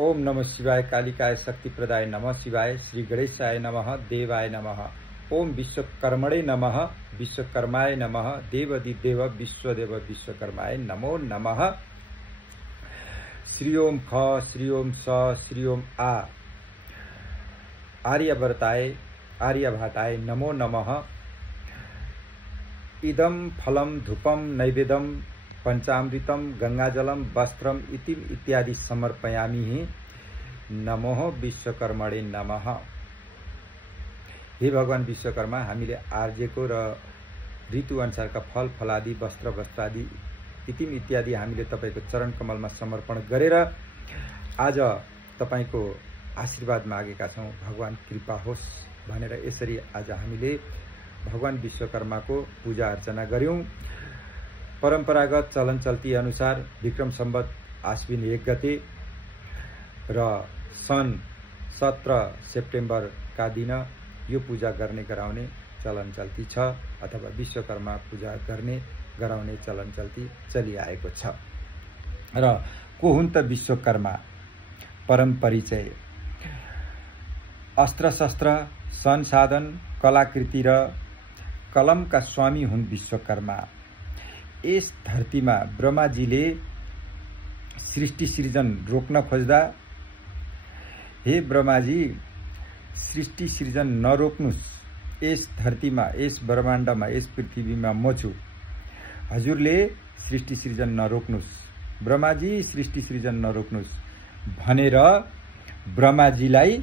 ओम नमः शिवाय, कालिकाय शक्ति प्रदाय नमः शिवाय, श्री गणेशाय नमः, देवाय नमः। ओम विश्वकर्मणे नमः, विश्वकर्माय नमः, देवादिदेव विश्वदेव विश्वकर्माय नमो नमः। श्री ओम ख, श्री ओम स, श्री ओम आ, आर्यवर्ताय आर्यभाटाय नमो नमः। इदं फलम धूपम नैवेद्यम पंचामृतम गंगाजलम वस्त्रम इत्यादि समर्पयामि। नमो विश्वकर्मणे नमः। हे भगवान विश्वकर्मा, हामीले आर्जेको र ऋतु अनुसारका फल फलादि वस्त्र वस्त्रादि इत्यादि हामीले तपाईको चरण कमलमा समर्पण गरेर आज तपाईको आशीर्वाद मागेका छौं। भगवान कृपा होस् भनेर यसरी आज हामीले भगवान विश्वकर्माको पूजा अर्चना गर्यौं। परम्परागत चलन चल्ती अनुसार विक्रम सम्वत आश्विन 1 गते र सन् 17 सेप्टेम्बर का दिन यो पूजा गर्ने गराउने चलन चल्ती छ, अथवा विश्वकर्मा पूजा गर्ने गराउने चलन चल्ती चलिआएको छ। र को हुन् त विश्वकर्मा? परम परिचय। अस्त्र शस्त्र संसाधन कलाकृति र कलमका स्वामी हुन् विश्वकर्मा। यस धरतीमा ब्रह्माजीले सृष्टि सृजन रोक्न खोज्दा, हे ब्रह्माजी सृष्टि सृजन नरोक्नुस्, यस धरतीमा यस ब्रह्माण्डमा यस पृथ्वीमा म छु, हजुरले सृष्टि सृजन नरोक्नुस्, ब्रह्माजी सृष्टि सृजन नरोक्नुस् भनेर ब्रह्माजीलाई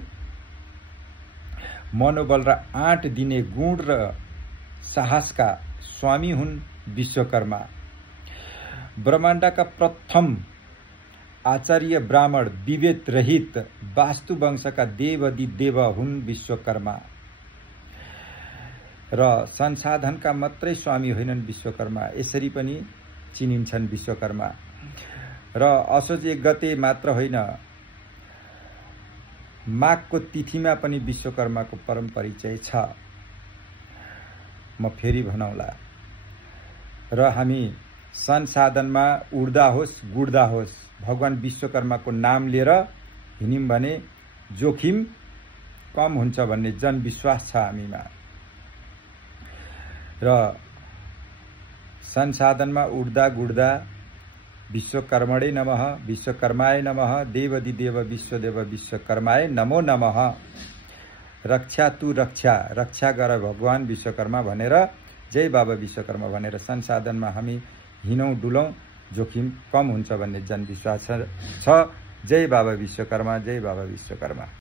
मनोबल र आँट दिने गुण र साहसका स्वामी हुन् विश्वकर्मा। ब्रह्माण्डका प्रथम आचार्य ब्राह्मण विभेद रहित वास्तु वंशका देवादिदेव हुन् विश्वकर्मा। र संसाधनका मात्रै स्वामी होइनन् विश्वकर्मा, यसरी पनि चिनिन्छन् विश्वकर्मा। र असोज 1 गते मात्र होइन, माघको तिथिमा पनि विश्वकर्माको परम परिचय छ। म फेरि भनौला। र हामी संसाधनमा उड्दा होस् गुड्दा होस् भगवान विश्वकर्माको नाम लिएर हिँड्यौं भने जोखिम कम हुन्छ भन्ने जनविश्वास छ हामीमा। र संसाधनमा उड्दा गुड्दा विश्वकर्मणे नमः, विश्वकर्माय नमः, देवादिदेव विश्वदेव विश्वकर्माय नमो नमः। रक्षा तु रक्षा, रक्षा गर भगवान विश्वकर्मा भनेर, जय बाबा विश्वकर्मा भनेर संसाधनमा हामी हिँडौं डुलौं, जोखिम कम हुन्छ भन्ने जनविश्वास छ। जय बाबा विश्वकर्मा, जय बाबा विश्वकर्मा।